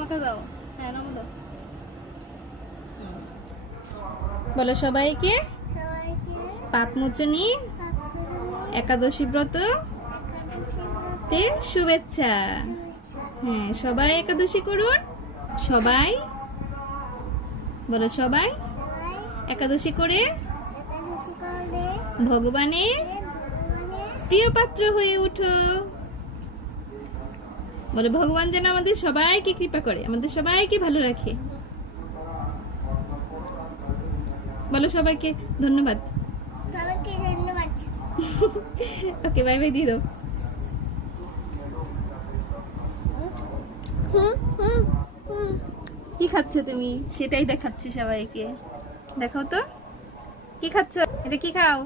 আমাকে দাও। হ্যাঁ নামো দাও। বলো সবাইকে পাপমোচনী একাদশী ব্রত তে শুভেচ্ছা। হ্যাঁ সবাই একাদশী করুন। সবাই বলো সবাই একাদশী করে ভগবানের প্রিয় পাত্র হয়ে উঠো। বলে ভগবান যেন আমাদের সবাইকে কৃপা করে, আমাদের সবাইকে ভালো রাখে। বলো সবাইকে ধন্যবাদ। ওকে বাই বাই দিয়ে দাও। কি খাচ্ছ তুমি? সেটাই দেখাচ্ছি সবাইকে। দেখাও তো কি খাচ্ছ, এটা কি খাও?